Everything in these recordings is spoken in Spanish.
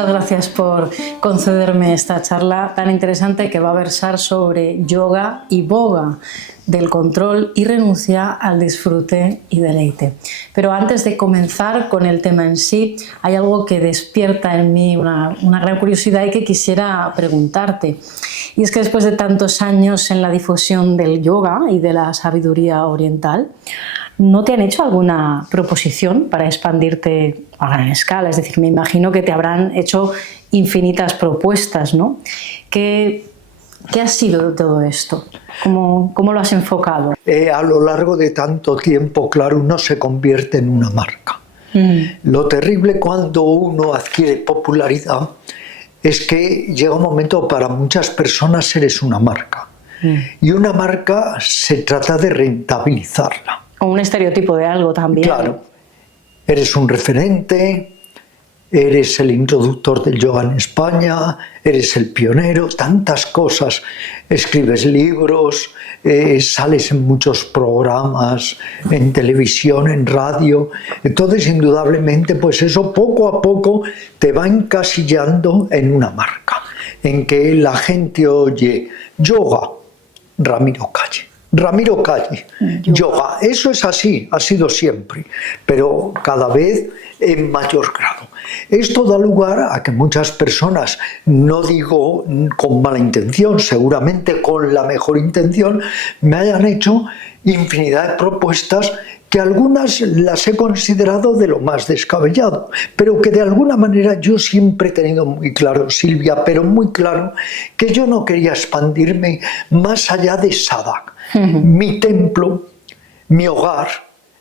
Muchas gracias por concederme esta charla tan interesante que va a versar sobre yoga y boga, del control y renuncia al disfrute y deleite. Pero antes de comenzar con el tema en sí, hay algo que despierta en mí una gran curiosidad y que quisiera preguntarte. Y es que después de tantos años en la difusión del yoga y de la sabiduría oriental, ¿no te han hecho alguna proposición para expandirte a gran escala? Es decir, me imagino que te habrán hecho infinitas propuestas, ¿no? ¿Qué ha sido de todo esto? ¿Cómo lo has enfocado? A lo largo de tanto tiempo, claro, uno se convierte en una marca. Lo terrible cuando uno adquiere popularidad es que llega un momento para muchas personas eres una marca. Y una marca se trata de rentabilizarla. O un estereotipo de algo también. Claro, eres un referente, eres el introductor del yoga en España, eres el pionero, tantas cosas. Escribes libros, sales en muchos programas, en televisión, en radio. Entonces, indudablemente, pues eso poco a poco te va encasillando en una marca, en que la gente oye yoga, Ramiro Calle. Ramiro Calle, yoga, eso es así, ha sido siempre, pero cada vez en mayor grado. Esto da lugar a que muchas personas, no digo con mala intención, seguramente con la mejor intención, me hayan hecho infinidad de propuestas que algunas las he considerado de lo más descabellado, pero que de alguna manera yo siempre he tenido muy claro, Silvia, pero muy claro, que yo no quería expandirme más allá de Sadhak. Mi templo, mi hogar,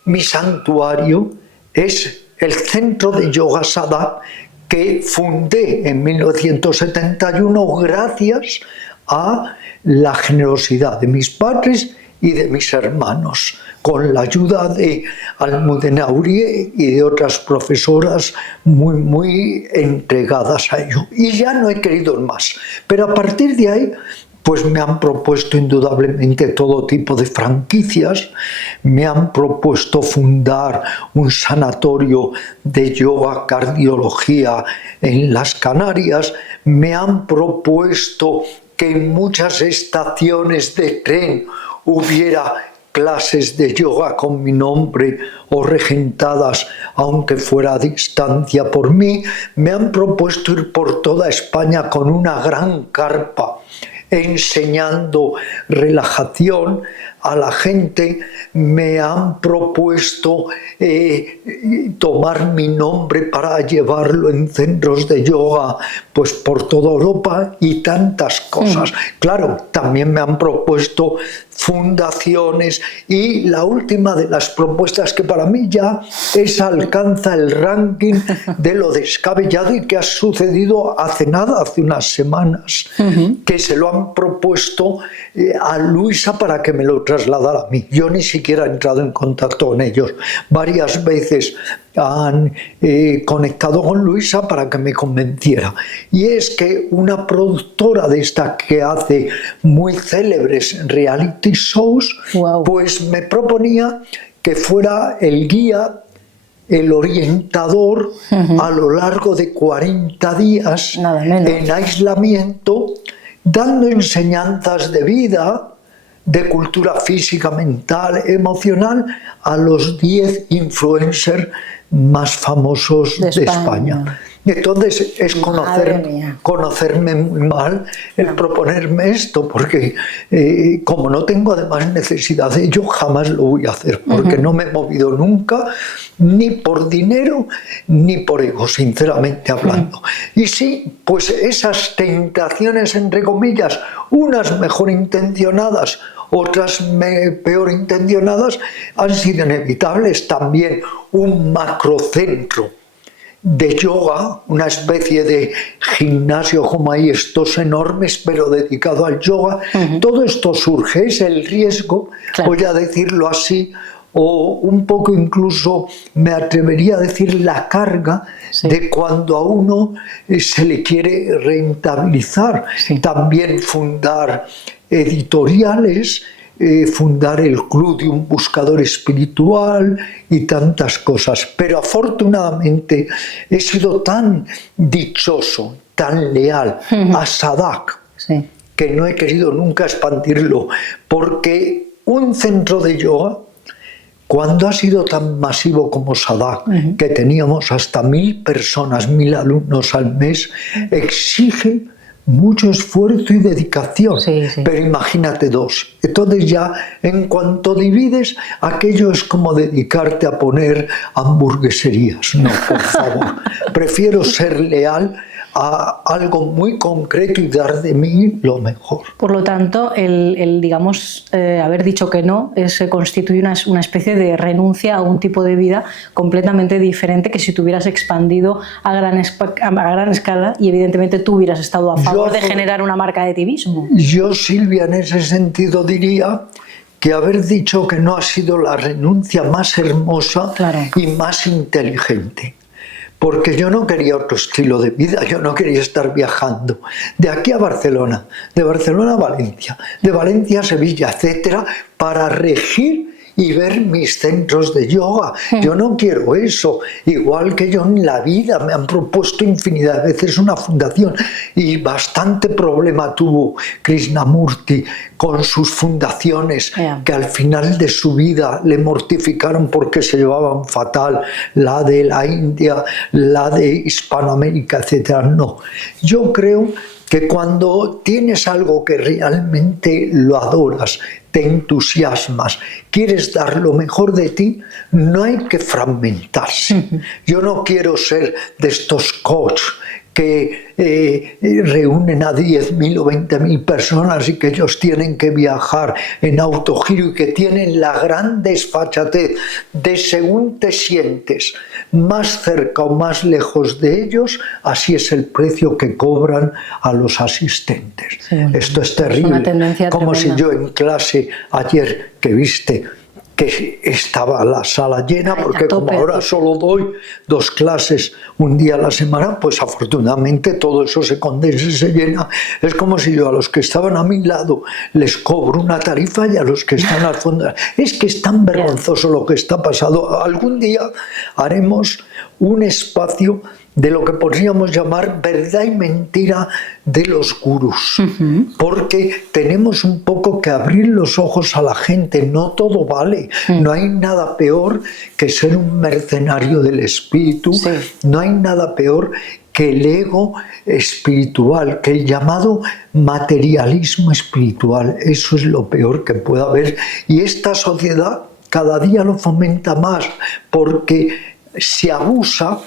mi santuario es el centro de Yoga Sadhak que fundé en 1971 gracias a la generosidad de mis padres y de mis hermanos, con la ayuda de Almudena Aurie y de otras profesoras muy entregadas a ello. Y ya no he querido más. Pero a partir de ahí, pues me han propuesto indudablemente todo tipo de franquicias, me han propuesto fundar un sanatorio de yoga cardiología en las Canarias, me han propuesto que en muchas estaciones de tren hubiera clases de yoga con mi nombre o regentadas, aunque fuera a distancia por mí. Me han propuesto ir por toda España con una gran carpa enseñando relajación a la gente. Me han propuesto tomar mi nombre para llevarlo en centros de yoga pues por toda Europa y tantas cosas. Claro, también me han propuesto fundaciones y la última de las propuestas que para mí ya alcanza el ranking de lo descabellado y que ha sucedido hace nada, hace unas semanas, que se lo han propuesto a Luisa para que me lo trasladara a mí. Yo ni siquiera he entrado en contacto con ellos. Varias veces han conectado con Luisa para que me convenciera. Y es que una productora de esta que hace muy célebres reality shows, pues me proponía que fuera el guía, el orientador a lo largo de 40 días en aislamiento, dando enseñanzas de vida, de cultura física, mental, emocional, a los 10 influencers más famosos de España. Entonces es conocerme muy mal el proponerme esto, porque como no tengo además necesidad de ello, jamás lo voy a hacer, porque no me he movido nunca, ni por dinero, ni por ego, sinceramente hablando. Y sí, pues esas tentaciones, entre comillas, unas mejor intencionadas, otras peor intencionadas, han sido inevitables. También un macrocentro de yoga, una especie de gimnasio como hay estos enormes, pero dedicado al yoga. Todo esto surge, es el riesgo, voy a decirlo así, o un poco incluso me atrevería a decir la carga de cuando a uno se le quiere rentabilizar. También fundar editoriales fundar el club de un buscador espiritual y tantas cosas. Pero afortunadamente he sido tan dichoso, tan leal a Sadak, Sí. que no he querido nunca expandirlo, porque un centro de yoga, cuando ha sido tan masivo como Sadak, que teníamos hasta 1000 personas, 1000 alumnos al mes, exige mucho esfuerzo y dedicación. Sí. Pero imagínate 2. Entonces ya, en cuanto divides, aquello es como dedicarte a poner hamburgueserías. No, por favor. Prefiero ser leal a algo muy concreto y dar de mí lo mejor. Por lo tanto, digamos, haber dicho que no constituye una especie de renuncia a un tipo de vida completamente diferente que si te hubieras expandido a gran escala y evidentemente tú hubieras estado a favor de generar una marca de ti mismo. Yo, Silvia, en ese sentido diría que haber dicho que no ha sido la renuncia más hermosa y más inteligente. Porque yo no quería otro estilo de vida, yo no quería estar viajando de aquí a Barcelona, de Barcelona a Valencia, de Valencia a Sevilla, etcétera, para regir y ver mis centros de yoga. Yo no quiero eso, igual que yo en la vida me han propuesto infinidad de veces una fundación y bastante problema tuvo Krishnamurti con sus fundaciones que al final de su vida le mortificaron porque se llevaban fatal, la de la India, la de Hispanoamérica, etcétera. No, yo creo que cuando tienes algo que realmente lo adoras, te entusiasmas, quieres dar lo mejor de ti, no hay que fragmentarse. Yo no quiero ser de estos coach que reúnen a 10.000 o 20.000 personas y que ellos tienen que viajar en autogiro y que tienen la gran desfachatez de según te sientes más cerca o más lejos de ellos, así es el precio que cobran a los asistentes. Sí, esto es terrible, como si yo en clase ayer que viste que estaba la sala llena, porque como ahora solo doy 2 clases un día a la semana, pues afortunadamente todo eso se condensa y se llena. Es como si yo a los que estaban a mi lado les cobro una tarifa y a los que están al fondo. Es que es tan vergonzoso lo que está pasando. Algún día haremos un espacio de lo que podríamos llamar verdad y mentira de los gurús, porque tenemos un poco que abrir los ojos a la gente, no todo vale, no hay nada peor que ser un mercenario del espíritu, no hay nada peor que el ego espiritual, que el llamado materialismo espiritual, eso es lo peor que puede haber, y esta sociedad cada día lo fomenta más, porque se abusa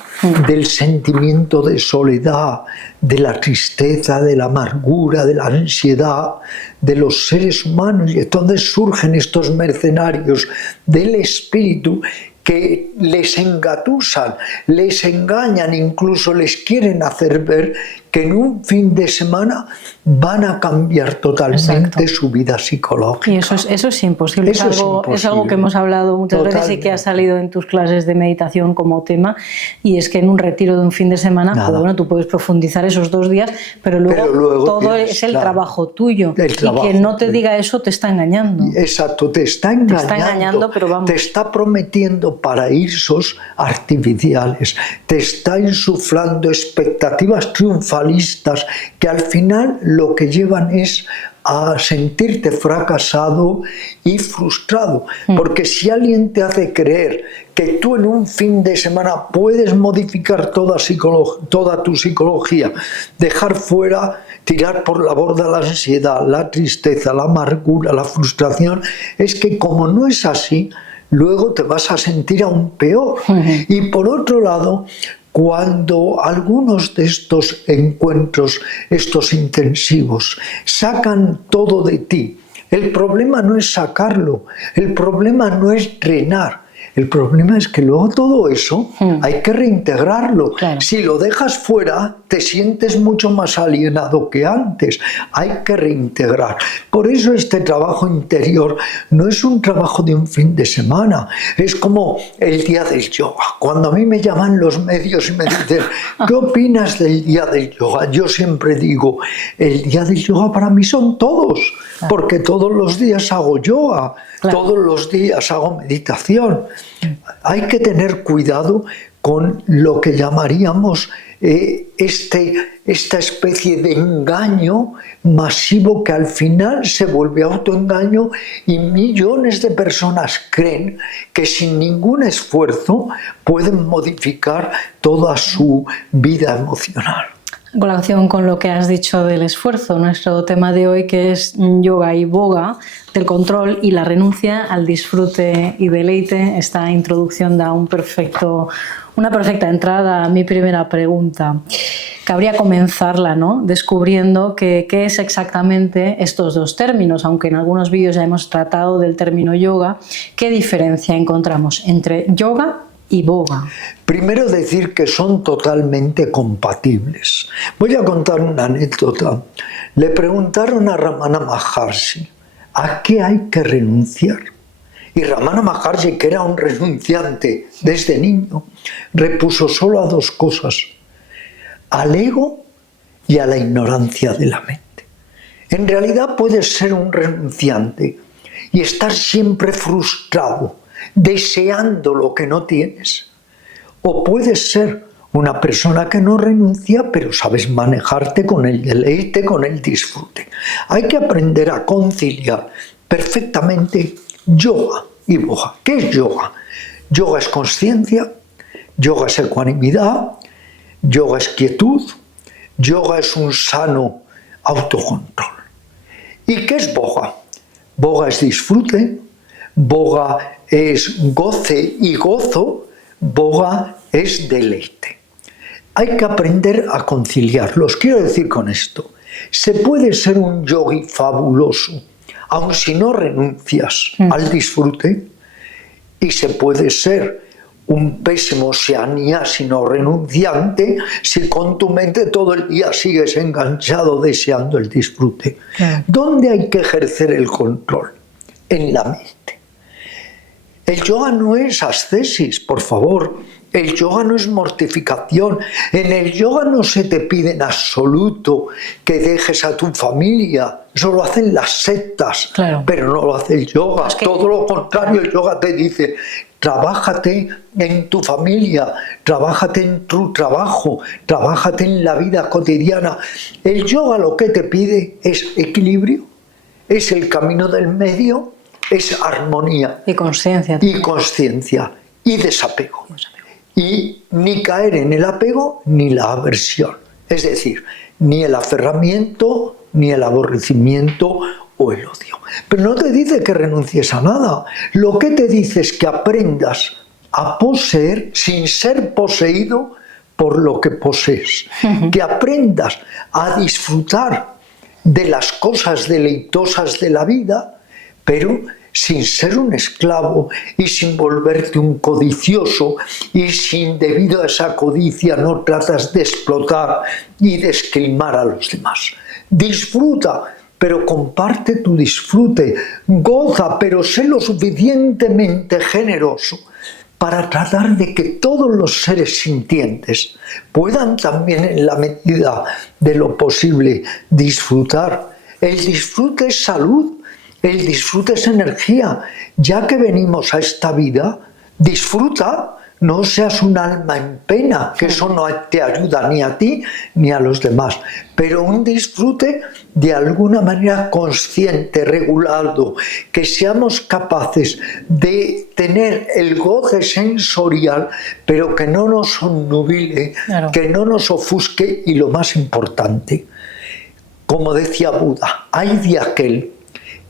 del sentimiento de soledad, de la tristeza, de la amargura, de la ansiedad de los seres humanos, y entonces surgen estos mercenarios del espíritu que les engatusan, les engañan, incluso les quieren hacer ver que en un fin de semana van a cambiar totalmente su vida psicológica. Y eso es imposible. Es algo que hemos hablado muchas veces y que ha salido en tus clases de meditación como tema, y es que en un retiro de un fin de semana, pues bueno, tú puedes profundizar esos 2 días, pero luego todo es el trabajo tuyo. Y quien no te diga eso te está engañando. Exacto, te está engañando, pero vamos. Te está prometiendo paraísos artificiales, te está insuflando expectativas triunfalistas que al final lo que llevan es a sentirte fracasado y frustrado. Porque si alguien te hace creer que tú en un fin de semana puedes modificar toda tu psicología, dejar fuera, tirar por la borda la ansiedad, la tristeza, la amargura, la frustración, es que como no es así, luego te vas a sentir aún peor. Y por otro lado, cuando algunos de estos encuentros, estos intensivos, sacan todo de ti, el problema no es sacarlo, el problema no es drenar, El problema es que luego todo eso hay que reintegrarlo. Claro. Si lo dejas fuera, te sientes mucho más alienado que antes. Hay que reintegrar. Por eso este trabajo interior no es un trabajo de un fin de semana. Es como el día del yoga. Cuando a mí me llaman los medios y me dicen, ¿qué opinas del día del yoga? Yo siempre digo, el día del yoga para mí son todos. Porque todos los días hago yoga, todos los días hago meditación. Hay que tener cuidado con lo que llamaríamos esta especie de engaño masivo que al final se vuelve autoengaño y millones de personas creen que sin ningún esfuerzo pueden modificar toda su vida emocional. En colación con lo que has dicho del esfuerzo, nuestro tema de hoy, que es yoga y boga, del control y la renuncia al disfrute y deleite. Esta introducción da una perfecta entrada a mi primera pregunta. Cabría comenzarla, ¿no?, descubriendo qué es exactamente estos dos términos, aunque en algunos vídeos ya hemos tratado del término yoga. ¿Qué diferencia encontramos entre yoga y boga? Primero decir que son totalmente compatibles. Voy a contar una anécdota. Le preguntaron a Ramana Maharshi, ¿a qué hay que renunciar? Y Ramana Maharshi, que era un renunciante desde niño, repuso solo a dos cosas: al ego y a la ignorancia de la mente. En realidad puedes ser un renunciante y estar siempre frustrado, deseando lo que no tienes. O puedes ser una persona que no renuncia, pero sabes manejarte con el deleite, con el disfrute. Hay que aprender a conciliar perfectamente yoga y boga. ¿Qué es yoga? Yoga es consciencia, yoga es ecuanimidad, yoga es quietud, yoga es un sano autocontrol. ¿Y qué es boga? Boga es disfrute, boga es goce y gozo, boga es deleite. Hay que aprender a conciliarlos. Quiero decir con esto, se puede ser un yogi fabuloso, aun si no renuncias al disfrute, y se puede ser un pésimo sannyasi no renunciante si con tu mente todo el día sigues enganchado deseando el disfrute. ¿Dónde hay que ejercer el control? En la mente. El yoga no es ascesis, por favor. El yoga no es mortificación. En el yoga no se te pide en absoluto que dejes a tu familia. Eso lo hacen las sectas, pero no lo hace el yoga. Todo lo contrario, el yoga te dice: trabájate en tu familia, trabájate en tu trabajo, trabájate en la vida cotidiana. El yoga lo que te pide es equilibrio, es el camino del medio, es armonía. Y consciencia. Y consciencia. Y desapego. Y ni caer en el apego ni la aversión. Es decir, ni el aferramiento, ni el aborrecimiento o el odio. Pero no te dice que renuncies a nada. Lo que te dice es que aprendas a poseer sin ser poseído por lo que posees. Que aprendas a disfrutar de las cosas deleitosas de la vida, pero sin ser un esclavo y sin volverte un codicioso, y sin, debido a esa codicia, no tratas de explotar y de esquilmar a los demás. Disfruta, pero comparte tu disfrute. Goza, pero sé lo suficientemente generoso para tratar de que todos los seres sintientes puedan también, en la medida de lo posible, disfrutar. El disfrute es salud. El disfrute es energía. Ya que venimos a esta vida, disfruta, no seas un alma en pena, que eso no te ayuda ni a ti ni a los demás. Pero un disfrute de alguna manera consciente, regulado, que seamos capaces de tener el goce sensorial, pero que no nos obnubile, que no nos ofusque, y lo más importante, como decía Buda, hay de aquel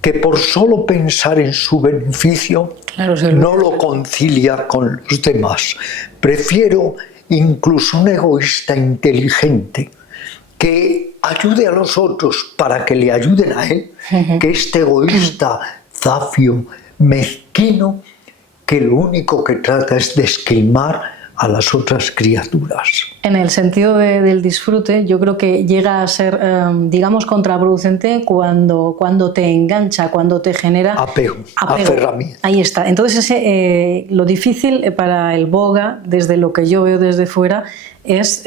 que por solo pensar en su beneficio no lo concilia con los demás. Prefiero incluso un egoísta inteligente que ayude a los otros para que le ayuden a él, que este egoísta zafio, mezquino, que lo único que trata es de esquilmar a las otras criaturas. En el sentido del disfrute, yo creo que llega a ser, digamos, contraproducente cuando te engancha, cuando te genera apego. Aferramiento. Ahí está. Entonces, lo difícil para el boga, desde lo que yo veo desde fuera, es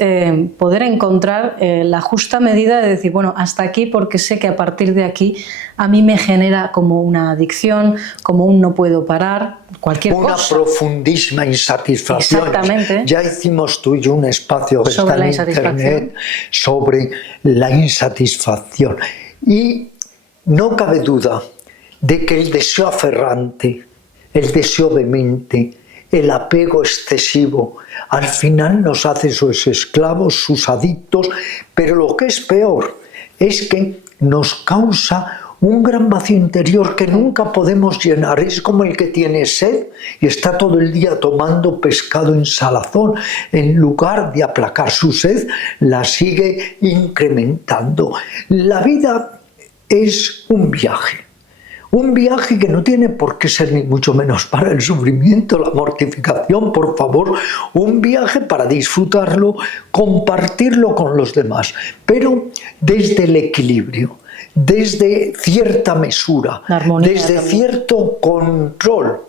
poder encontrar la justa medida de decir, bueno, hasta aquí, porque sé que a partir de aquí a mí me genera como una adicción, como un no puedo parar, cualquier cosa. Una profundísima insatisfacción. Exactamente. Ya hicimos tú y yo un espacio que está en internet sobre la insatisfacción. Y no cabe duda de que el deseo aferrante, el deseo vehemente, el apego excesivo, al final nos hace sus esclavos, sus adictos, pero lo que es peor es que nos causa un gran vacío interior que nunca podemos llenar. Es como el que tiene sed y está todo el día tomando pescado en salazón. En lugar de aplacar su sed, la sigue incrementando. La vida es un viaje. Un viaje que no tiene por qué ser ni mucho menos para el sufrimiento, la mortificación, por favor. Un viaje para disfrutarlo, compartirlo con los demás, pero desde el equilibrio, desde cierta mesura, desde cierto control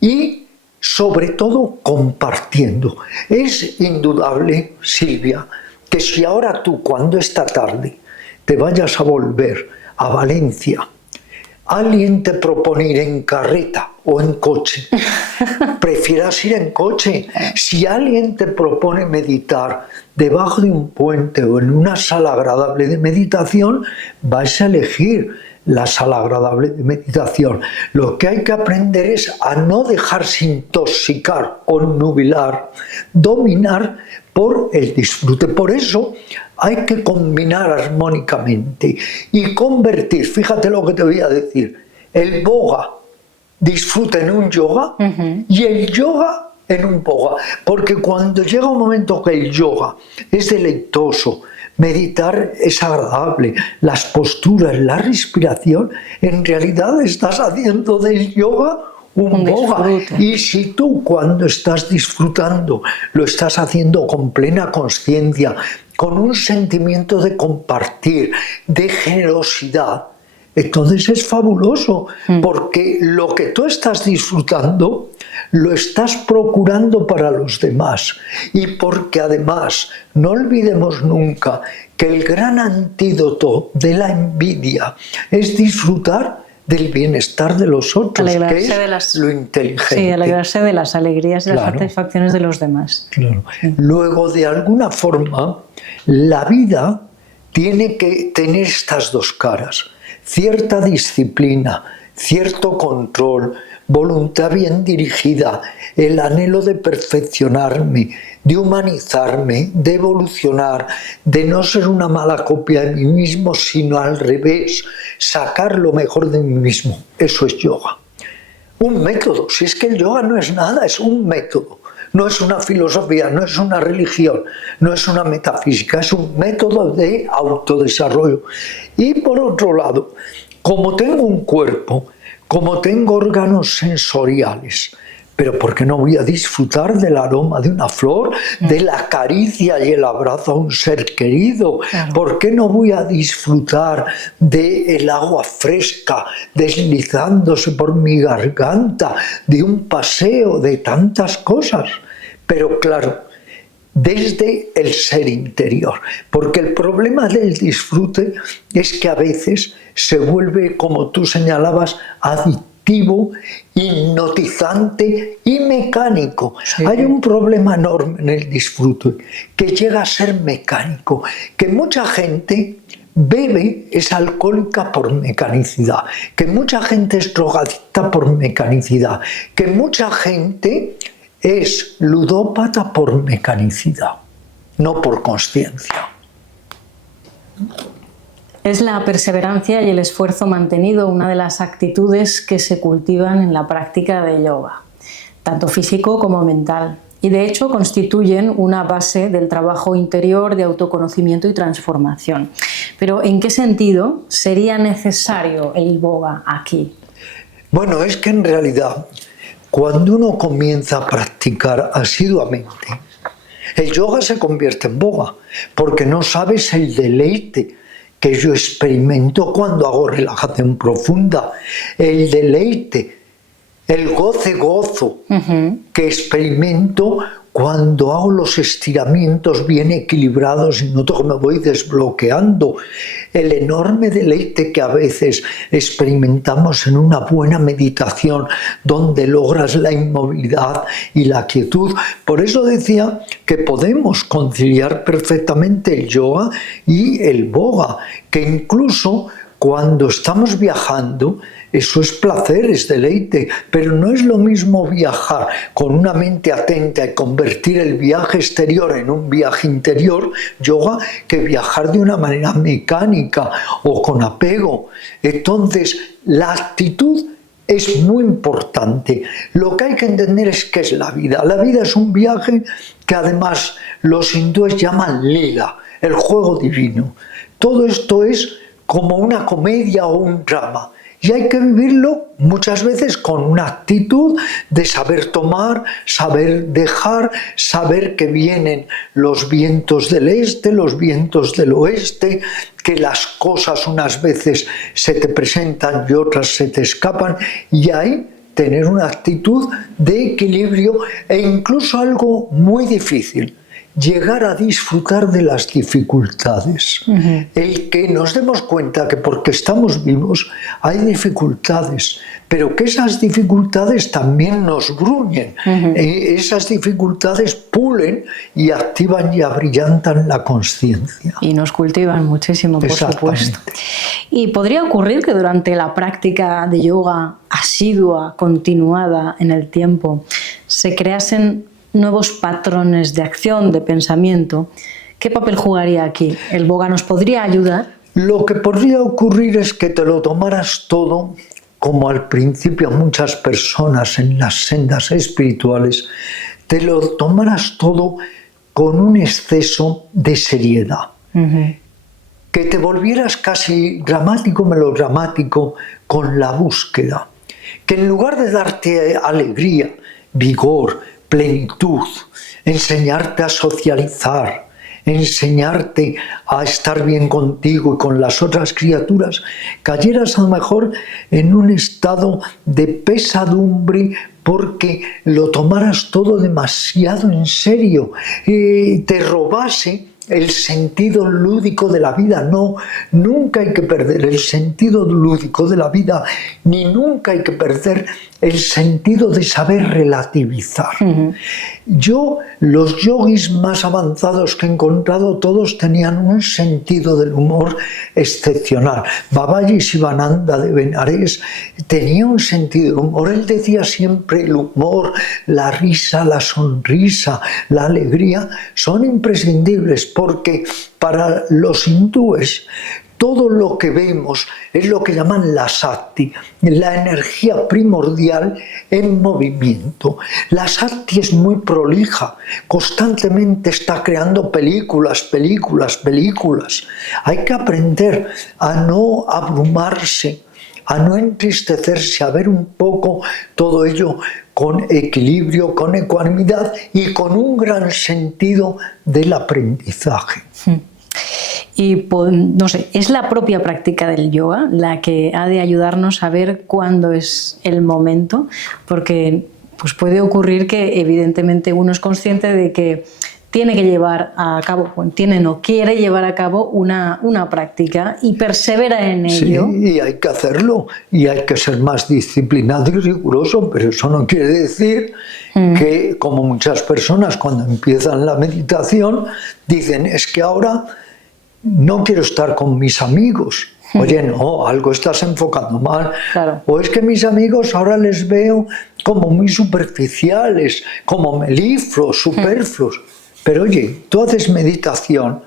y sobre todo compartiendo. Es indudable, Silvia, que si ahora tú, cuando esta tarde te vayas a volver a Valencia, alguien te propone ir en carreta o en coche, prefieras ir en coche. Si alguien te propone meditar debajo de un puente o en una sala agradable de meditación, vas a elegir la sala agradable de meditación. Lo que hay que aprender es a no dejarse intoxicar o nubilar, dominar por el disfrute. Por eso hay que combinar armónicamente y convertir, fíjate lo que te voy a decir, el boga disfruta en un yoga y el yoga en un boga. Porque cuando llega un momento que el yoga es deleitoso, meditar es agradable, las posturas, la respiración, en realidad estás haciendo del yoga un boga. Y si tú cuando estás disfrutando lo estás haciendo con plena conciencia, con un sentimiento de compartir, de generosidad, entonces es fabuloso, porque lo que tú estás disfrutando lo estás procurando para los demás. Y porque además no olvidemos nunca que el gran antídoto de la envidia es disfrutar del bienestar de los otros, que es lo inteligente. Sí, alegrarse de las alegrías y las satisfacciones de los demás. Claro. Luego, de alguna forma, la vida tiene que tener estas dos caras: cierta disciplina, cierto control, voluntad bien dirigida, el anhelo de perfeccionarme, de humanizarme, de evolucionar, de no ser una mala copia de mí mismo, sino al revés, sacar lo mejor de mí mismo. Eso es yoga. Un método. Si es que el yoga no es nada, es un método. No es una filosofía, no es una religión, no es una metafísica, es un método de autodesarrollo. Y por otro lado, como tengo un cuerpo, como tengo órganos sensoriales, pero ¿por qué no voy a disfrutar del aroma de una flor, de la caricia y el abrazo a un ser querido? ¿Por qué no voy a disfrutar del agua fresca deslizándose por mi garganta, de un paseo, de tantas cosas? Pero claro, desde el ser interior, porque el problema del disfrute es que a veces se vuelve, como tú señalabas, adictivo, hipnotizante y mecánico. Sí. Hay un problema enorme en el disfrute, que llega a ser mecánico, que mucha gente bebe, es alcohólica por mecanicidad, que mucha gente es drogadicta por mecanicidad, que mucha gente es ludópata por mecanicidad, no por consciencia. Es la perseverancia y el esfuerzo mantenido una de las actitudes que se cultivan en la práctica de yoga, tanto físico como mental, y de hecho constituyen una base del trabajo interior de autoconocimiento y transformación. Pero ¿en qué sentido sería necesario el boga aquí? Bueno, es que en realidad cuando uno comienza a practicar asiduamente, el yoga se convierte en boga, porque no sabes el deleite que yo experimento cuando hago relajación profunda, el deleite, el gozo que experimento cuando hago los estiramientos bien equilibrados y noto que me voy desbloqueando, el enorme deleite que a veces experimentamos en una buena meditación donde logras la inmovilidad y la quietud. Por eso decía que podemos conciliar perfectamente el yoga y el boga, que incluso cuando estamos viajando, eso es placer, es deleite, pero no es lo mismo viajar con una mente atenta y convertir el viaje exterior en un viaje interior, yoga, que viajar de una manera mecánica o con apego. Entonces, la actitud es muy importante. Lo que hay que entender es qué es la vida. La vida es un viaje que además los hindúes llaman lila, el juego divino. Todo esto es como una comedia o un drama. Y hay que vivirlo muchas veces con una actitud de saber tomar, saber dejar, saber que vienen los vientos del este, los vientos del oeste, que las cosas unas veces se te presentan y otras se te escapan, y ahí tener una actitud de equilibrio e incluso algo muy difícil, llegar a disfrutar de las dificultades. El que nos demos cuenta que porque estamos vivos hay dificultades, pero que esas dificultades también nos gruñen. Esas dificultades pulen y activan y abrillantan la conciencia. Y nos cultivan muchísimo, por supuesto. Y podría ocurrir que durante la práctica de yoga asidua, continuada en el tiempo, se creasen nuevos patrones de acción, de pensamiento. ¿Qué papel jugaría aquí? ¿El boga nos podría ayudar? Lo que podría ocurrir es que te lo tomaras todo, como al principio muchas personas en las sendas espirituales, te lo tomaras todo con un exceso de seriedad. Que te volvieras casi dramático, melodramático con la búsqueda. Que en lugar de darte alegría, vigor, plenitud, enseñarte a socializar, enseñarte a estar bien contigo y con las otras criaturas, cayeras a lo mejor en un estado de pesadumbre porque lo tomaras todo demasiado en serio, te robase el sentido lúdico de la vida. No, nunca hay que perder el sentido lúdico de la vida, ni nunca hay que perder el sentido de saber relativizar. Los yogis más avanzados que he encontrado, todos tenían un sentido del humor excepcional. Babaji Sivananda de Benares tenía un sentido del humor. Él decía siempre el humor, la risa, la sonrisa, la alegría son imprescindibles, porque para los hindúes todo lo que vemos es lo que llaman la Sakti, la energía primordial en movimiento. La Sakti es muy prolija, constantemente está creando películas. Hay que aprender a no abrumarse, a no entristecerse, a ver un poco todo ello con equilibrio, con ecuanimidad y con un gran sentido del aprendizaje. Y no sé, ¿es la propia práctica del yoga la que ha de ayudarnos a ver cuándo es el momento? Porque pues puede ocurrir que evidentemente uno es consciente de que tiene que llevar a cabo, quiere llevar a cabo una práctica y persevera en ello. Sí, y hay que hacerlo, y hay que ser más disciplinado y riguroso, pero eso no quiere decir que, como muchas personas cuando empiezan la meditación, dicen, es que ahora no quiero estar con mis amigos. Oye, no, algo estás enfocando mal. Claro. O es que mis amigos ahora les veo como muy superficiales, como melifluos, superfluos. Pero oye, tú haces meditación,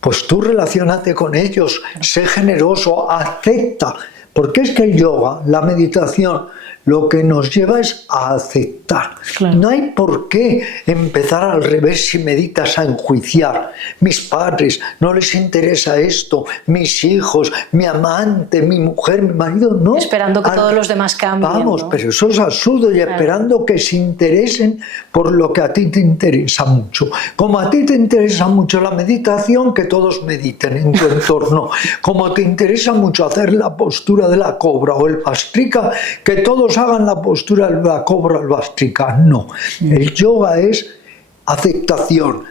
pues tú relaciónate con ellos, sé generoso, acepta. Porque es que el yoga, la meditación, lo que nos lleva es a aceptar. Claro. No hay por qué empezar al revés si meditas a enjuiciar. Mis padres, no les interesa esto, mis hijos, mi amante, mi mujer, mi marido, no. Esperando que todos los demás cambien. Vamos, ¿no? pero eso es absurdo, y esperando que se interesen por lo que a ti te interesa mucho. Como a ti te interesa mucho la meditación, que todos mediten en tu entorno. Como te interesa mucho hacer la postura de la cobra o el Bhastrika, que todos hagan la postura de la cobra o el Bhastrika. No, el yoga es aceptación,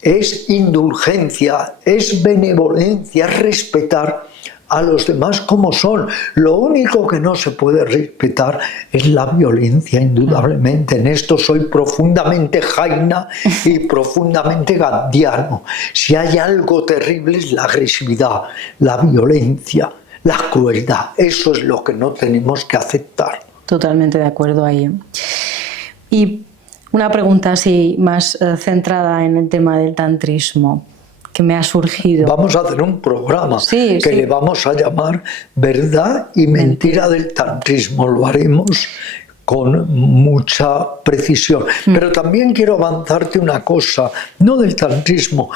es indulgencia, es benevolencia, es respetar a los demás como son. Lo único que no se puede respetar es la violencia, indudablemente. En esto soy profundamente jaina y profundamente gandhiano. Si hay algo terrible es la agresividad, la violencia, la crueldad. Eso es lo que no tenemos que aceptar. Totalmente de acuerdo ahí. Y una pregunta así más centrada en el tema del tantrismo, que me ha surgido. Vamos a hacer un programa que sí. le vamos a llamar Verdad y Mentira del Tantrismo. Lo haremos con mucha precisión. Pero también quiero avanzarte una cosa, no del tantrismo,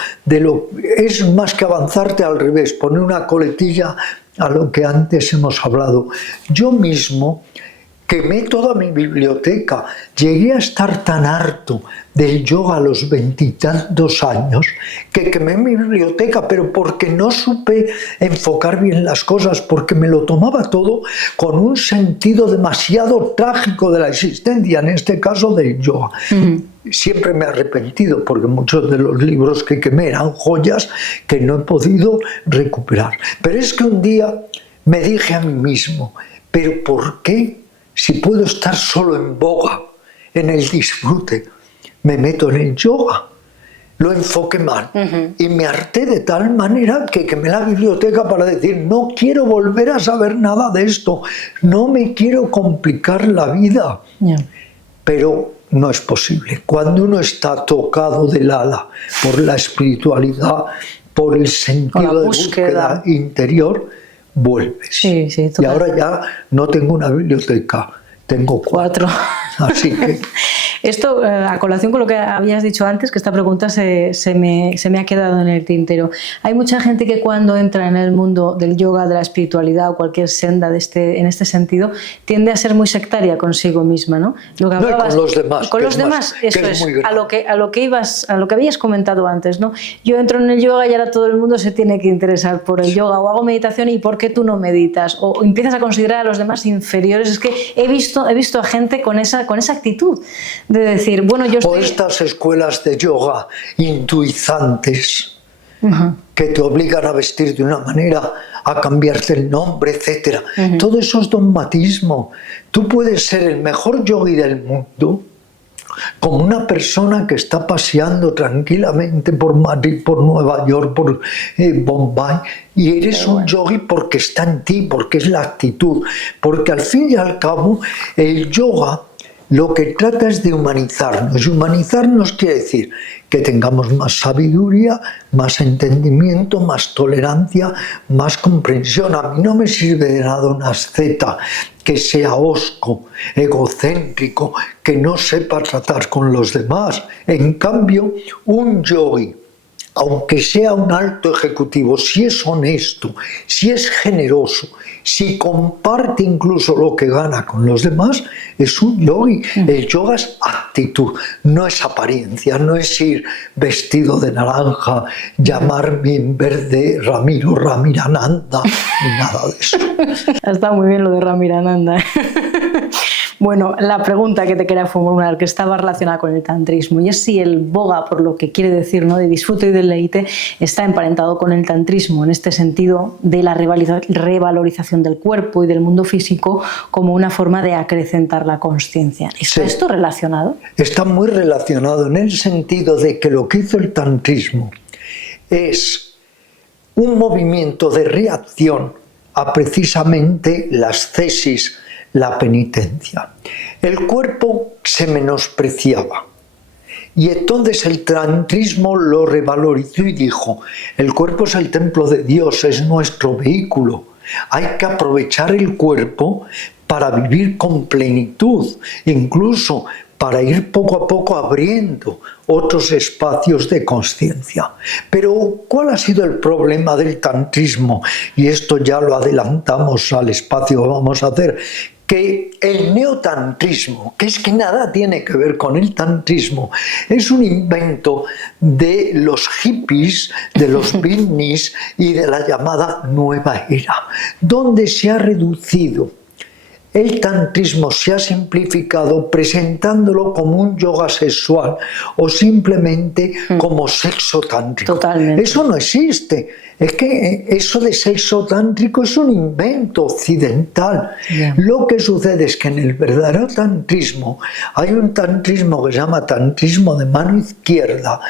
es más que avanzarte al revés, poner una coletilla a lo que antes hemos hablado. Yo mismo quemé toda mi biblioteca. Llegué a estar tan harto del yoga a los 20 y tantos años que quemé mi biblioteca, pero porque no supe enfocar bien las cosas, porque me lo tomaba todo con un sentido demasiado trágico de la existencia, en este caso del yoga. Siempre me he arrepentido porque muchos de los libros que quemé eran joyas que no he podido recuperar. Pero es que un día me dije a mí mismo, ¿pero por qué? Si puedo estar solo en boga, en el disfrute, me meto en el yoga. Lo enfoqué mal y me harté de tal manera que quemé la biblioteca para decir, no quiero volver a saber nada de esto, no me quiero complicar la vida. Pero no es posible. Cuando uno está tocado del ala por la espiritualidad, por el sentido de búsqueda interior, vuelves. Sí, y ahora ya no tengo una biblioteca, tengo 4. Así que... Esto, a colación con lo que habías dicho antes, que esta pregunta se me ha quedado en el tintero. Hay mucha gente que cuando entra en el mundo del yoga, de la espiritualidad o cualquier senda en este sentido, tiende a ser muy sectaria consigo misma, ¿no? Lo que hablabas, con los demás. Con los demás, eso es, a lo que habías comentado antes, ¿no? Yo entro en el yoga y ahora todo el mundo se tiene que interesar por el yoga, o hago meditación y ¿por qué tú no meditas? O empiezas a considerar a los demás inferiores. Es que he visto a gente con esa actitud. De decir, bueno, yo estoy... O estas escuelas de yoga hinduizantes que te obligan a vestir de una manera, a cambiarte el nombre, etc. Todo eso es dogmatismo. Tú puedes ser el mejor yogui del mundo como una persona que está paseando tranquilamente por Madrid, por Nueva York, por Bombay, y eres un yogui porque está en ti, porque es la actitud. Porque al fin y al cabo, el yoga lo que trata es de humanizarnos. Y humanizarnos quiere decir que tengamos más sabiduría, más entendimiento, más tolerancia, más comprensión. A mí no me sirve de nada un asceta que sea hosco, egocéntrico, que no sepa tratar con los demás. En cambio, un yogui, aunque sea un alto ejecutivo, si es honesto, si es generoso, si comparte incluso lo que gana con los demás, es un yogui. El yoga es actitud, no es apariencia, no es ir vestido de naranja, llamarme en verde Ramiro Ramirananda, ni nada de eso. Está muy bien lo de Ramirananda. Bueno, la pregunta que te quería formular, que estaba relacionada con el tantrismo, y es si el boga, por lo que quiere decir, ¿no?, de disfrute y deleite, está emparentado con el tantrismo, en este sentido de la revalorización del cuerpo y del mundo físico como una forma de acrecentar la consciencia. ¿Está esto relacionado? Está muy relacionado en el sentido de que lo que hizo el tantrismo es un movimiento de reacción a precisamente las tesis, la penitencia. El cuerpo se menospreciaba y entonces el tantrismo lo revalorizó y dijo: el cuerpo es el templo de Dios, es nuestro vehículo. Hay que aprovechar el cuerpo para vivir con plenitud, incluso para ir poco a poco abriendo otros espacios de conciencia. Pero, ¿cuál ha sido el problema del tantrismo? Y esto ya lo adelantamos al espacio que vamos a hacer. Que el neotantrismo, que es que nada tiene que ver con el tantrismo, es un invento de los hippies, de los beatniks y de la llamada nueva era, donde se ha reducido el tantrismo, se ha simplificado presentándolo como un yoga sexual o simplemente como sexo tántrico. Totalmente. Eso no existe. Es que eso de sexo tántrico es un invento occidental. Yeah. Lo que sucede es que en el verdadero tantrismo hay un tantrismo que se llama tantrismo de mano izquierda,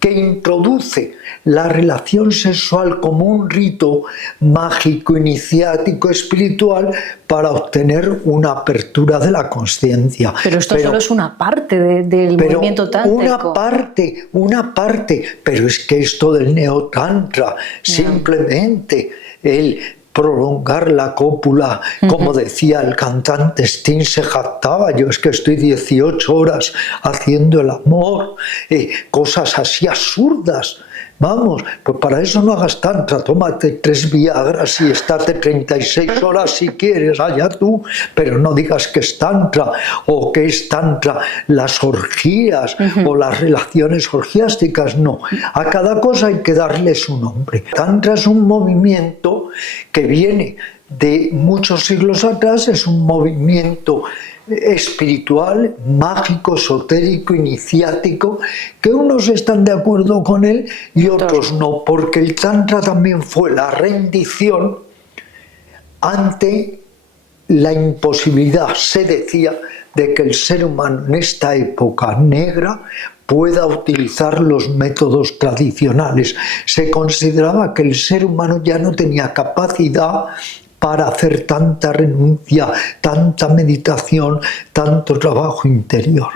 que introduce la relación sexual como un rito mágico, iniciático, espiritual, para obtener una apertura de la consciencia. Pero esto solo es una parte del movimiento tántrico. Una parte, pero es que esto del neotantra, simplemente el prolongar la cópula, como decía el cantante Sting, se jactaba, yo es que estoy 18 horas haciendo el amor, cosas así absurdas. Vamos, pues para eso no hagas tantra, tómate 3 viagras y estate 36 horas si quieres, allá tú, pero no digas que es tantra, o que es tantra las orgías, o las relaciones orgiásticas, no. A cada cosa hay que darle su nombre. Tantra es un movimiento que viene de muchos siglos atrás, es un movimiento espiritual, mágico, esotérico, iniciático, que unos están de acuerdo con él y otros no, porque el tantra también fue la rendición ante la imposibilidad, se decía, de que el ser humano en esta época negra pueda utilizar los métodos tradicionales. Se consideraba que el ser humano ya no tenía capacidad para hacer tanta renuncia, tanta meditación, tanto trabajo interior.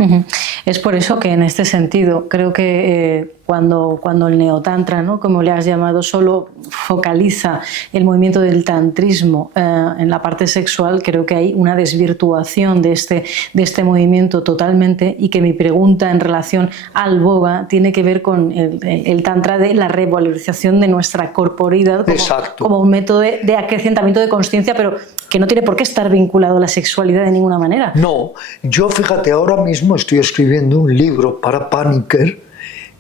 Es por eso que en este sentido creo que cuando el neotantra, ¿no?, como le has llamado, solo focaliza el movimiento del tantrismo en la parte sexual, creo que hay una desvirtuación de este movimiento totalmente, y que mi pregunta en relación al boga tiene que ver con el tantra de la revalorización de nuestra corporidad como un método de acrecentamiento de conciencia, pero que no tiene por qué estar vinculado a la sexualidad de ninguna manera. No, yo fíjate, ahora mismo estoy escribiendo un libro para Paniker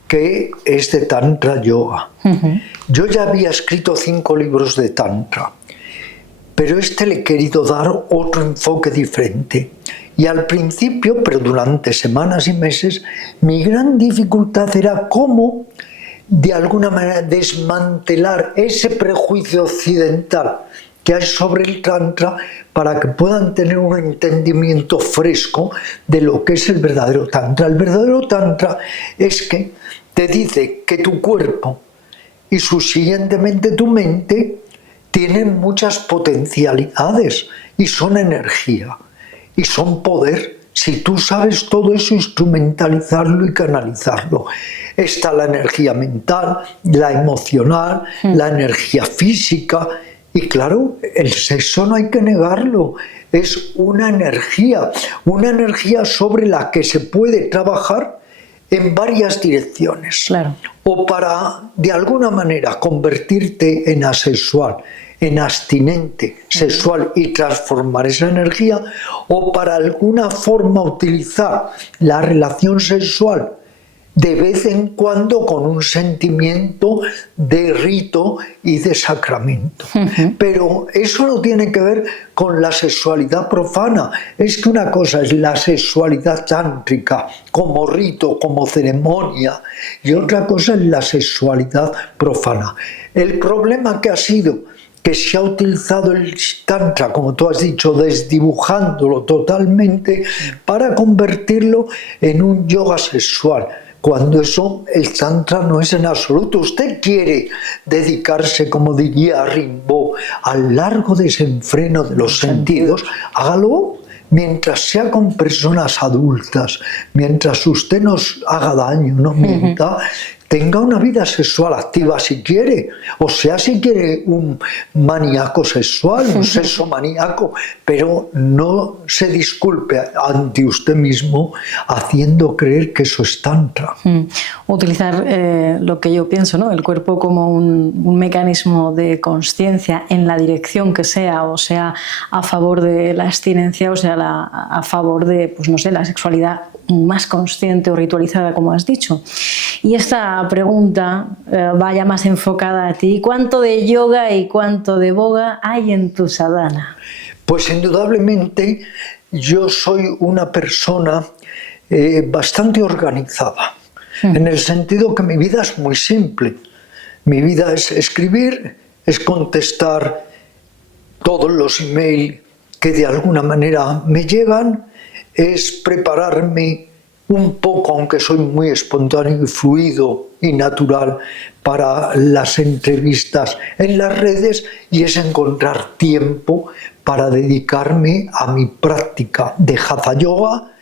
que es de Tantra Yoga. Yo ya había escrito 5 libros de Tantra, pero le he querido dar otro enfoque diferente. Y al principio, pero durante semanas y meses, mi gran dificultad era cómo, de alguna manera, desmantelar ese prejuicio occidental que hay sobre el Tantra para que puedan tener un entendimiento fresco de lo que es el verdadero Tantra. El verdadero Tantra es que te dice que tu cuerpo y subsiguientemente tu mente tienen muchas potencialidades y son energía y son poder. Si tú sabes todo eso, instrumentalizarlo y canalizarlo. Está la energía mental, la emocional, la energía física. Y claro, el sexo no hay que negarlo, es una energía sobre la que se puede trabajar en varias direcciones. Claro. O para, de alguna manera, convertirte en asexual, en abstinente sexual y transformar esa energía, o para alguna forma utilizar la relación sexual de vez en cuando con un sentimiento de rito y de sacramento. Pero eso no tiene que ver con la sexualidad profana. Es que una cosa es la sexualidad tántrica como rito, como ceremonia, y otra cosa es la sexualidad profana. El problema que ha sido que se ha utilizado el tantra, como tú has dicho, desdibujándolo totalmente para convertirlo en un yoga sexual, cuando eso, el tantra no es en absoluto. Usted quiere dedicarse, como diría Rimbaud, al largo desenfreno de los sentidos, hágalo mientras sea con personas adultas, mientras usted no haga daño, no mienta, tenga una vida sexual activa si quiere, o sea, si quiere un maníaco sexual, un sexo maníaco, pero no se disculpe ante usted mismo haciendo creer que eso es tantra. Utilizar lo que yo pienso, ¿no? El cuerpo como un mecanismo de consciencia en la dirección que sea, o sea, a favor de la abstinencia, o sea, a favor de, pues no sé, la sexualidad más consciente o ritualizada, como has dicho. Y esta pregunta vaya más enfocada a ti. ¿Cuánto de yoga y cuánto de boga hay en tu sadhana? Pues indudablemente yo soy una persona bastante organizada, en el sentido que mi vida es muy simple. Mi vida es escribir, es contestar todos los emails que de alguna manera me llegan, es prepararme un poco, aunque soy muy espontáneo y fluido y natural, para las entrevistas en las redes, y es encontrar tiempo para dedicarme a mi práctica de Hatha Yoga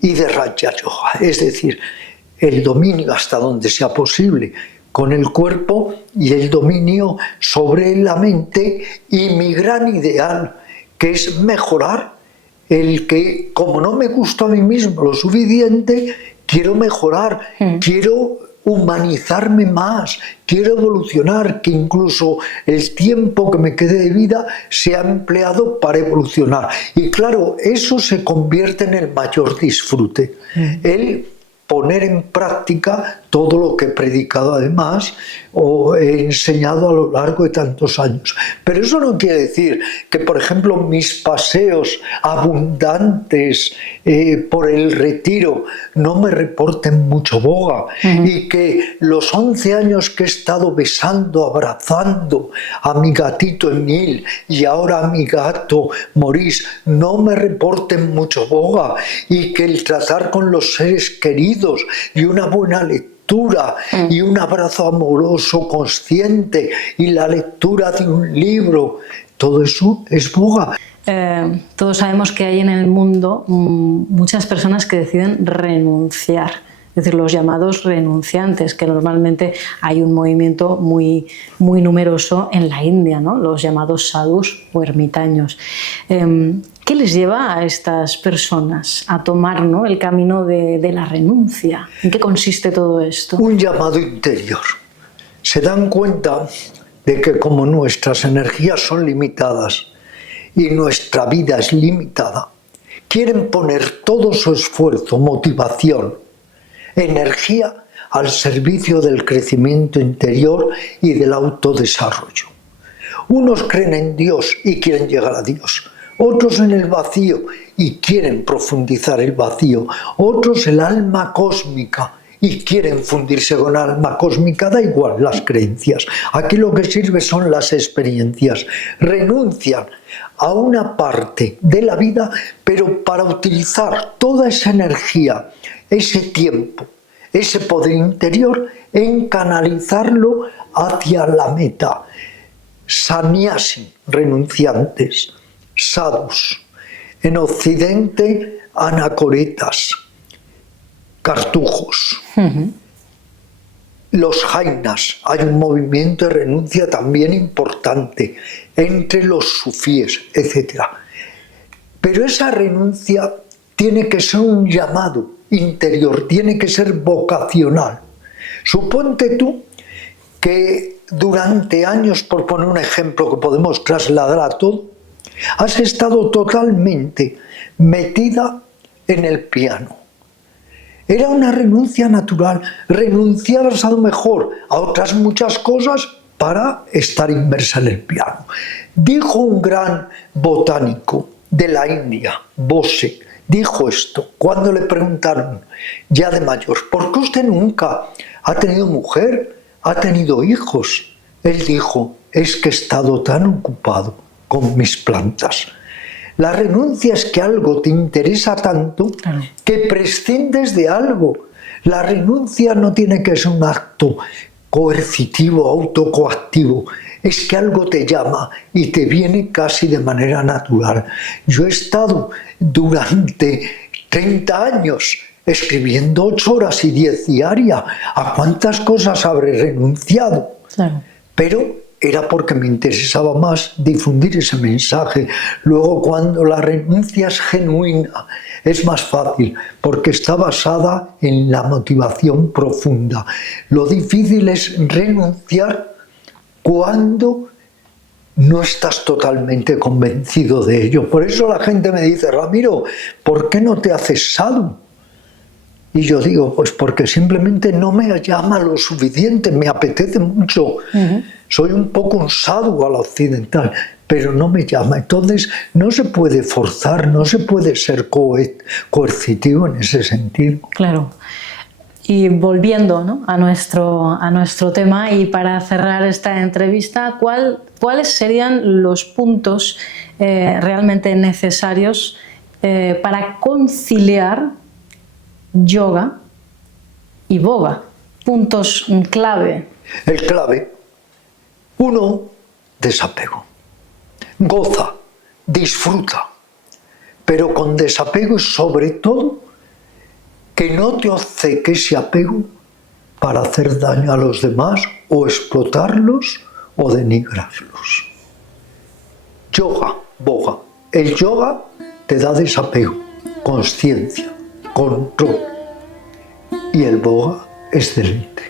y de Raja Yoga, es decir, el dominio hasta donde sea posible con el cuerpo y el dominio sobre la mente, y mi gran ideal, que es mejorar el que, como no me gusta a mí mismo lo suficiente, quiero mejorar, quiero humanizarme más, quiero evolucionar, que incluso el tiempo que me quede de vida sea empleado para evolucionar. Y claro, eso se convierte en el mayor disfrute. El poner en práctica todo lo que he predicado además o he enseñado a lo largo de tantos años. Pero eso no quiere decir que, por ejemplo, mis paseos abundantes por el retiro no me reporten mucho boga, y que los 11 años que he estado besando, abrazando a mi gatito Emil y ahora a mi gato Maurice no me reporten mucho boga, y que el tratar con los seres queridos y una buena lectura y un abrazo amoroso consciente y la lectura de un libro, todo eso es boga. Todos sabemos que hay en el mundo muchas personas que deciden renunciar, es decir, los llamados renunciantes, que normalmente hay un movimiento muy numeroso en la India, ¿no? Los llamados sadhus o ermitaños. ¿Qué les lleva a estas personas a tomar, ¿no?, el camino de la renuncia? ¿En qué consiste todo esto? Un llamado interior. Se dan cuenta de que como nuestras energías son limitadas y nuestra vida es limitada, quieren poner todo su esfuerzo, motivación, energía al servicio del crecimiento interior y del autodesarrollo. Unos creen en Dios y quieren llegar a Dios, otros en el vacío y quieren profundizar el vacío, otros el alma cósmica y quieren fundirse con alma cósmica, da igual las creencias. Aquí lo que sirve son las experiencias. Renuncian a una parte de la vida, pero para utilizar toda esa energía, ese tiempo, ese poder interior, en canalizarlo hacia la meta. Sannyasi, renunciantes. Sadhus. En Occidente, anacoretas, cartujos. Los jainas, hay un movimiento de renuncia también importante entre los sufíes, etc. Pero esa renuncia tiene que ser un llamado interior, tiene que ser vocacional. Suponte tú que durante años, por poner un ejemplo que podemos trasladar a todo, has estado totalmente metida en el piano. Era una renuncia natural. Renunciabas a lo mejor a otras muchas cosas para estar inmersa en el piano. Dijo un gran botánico de la India, Bose, dijo esto cuando le preguntaron, ya de mayor, ¿por qué usted nunca ha tenido mujer, ha tenido hijos? Él dijo, es que he estado tan ocupado con mis plantas. La renuncia es que algo te interesa tanto que prescindes de algo. La renuncia no tiene que ser un acto coercitivo, autocoactivo. Es que algo te llama y te viene casi de manera natural. Yo he estado durante 30 años escribiendo 8 horas y 10 diarias. ¿A cuántas cosas habré renunciado? Claro. Pero era porque me interesaba más difundir ese mensaje. Luego, cuando la renuncia es genuina, es más fácil, porque está basada en la motivación profunda. Lo difícil es renunciar cuando no estás totalmente convencido de ello. Por eso la gente me dice: Ramiro, ¿por qué no te haces sadhu? Y yo digo: pues porque simplemente no me llama lo suficiente, me apetece mucho. Soy un poco un sadhu a la occidental, pero no me llama. Entonces no se puede forzar, no se puede ser coercitivo en ese sentido. Claro. Y volviendo, ¿no?, a nuestro tema, y para cerrar esta entrevista, ¿cuáles serían los puntos realmente necesarios para conciliar yoga y boga? Puntos clave. El clave: 1, desapego. Goza, disfruta, pero con desapego, y sobre todo que no te obceque ese apego para hacer daño a los demás o explotarlos o denigrarlos. Yoga, boga. El yoga te da desapego, consciencia, control, y el boga es deleite.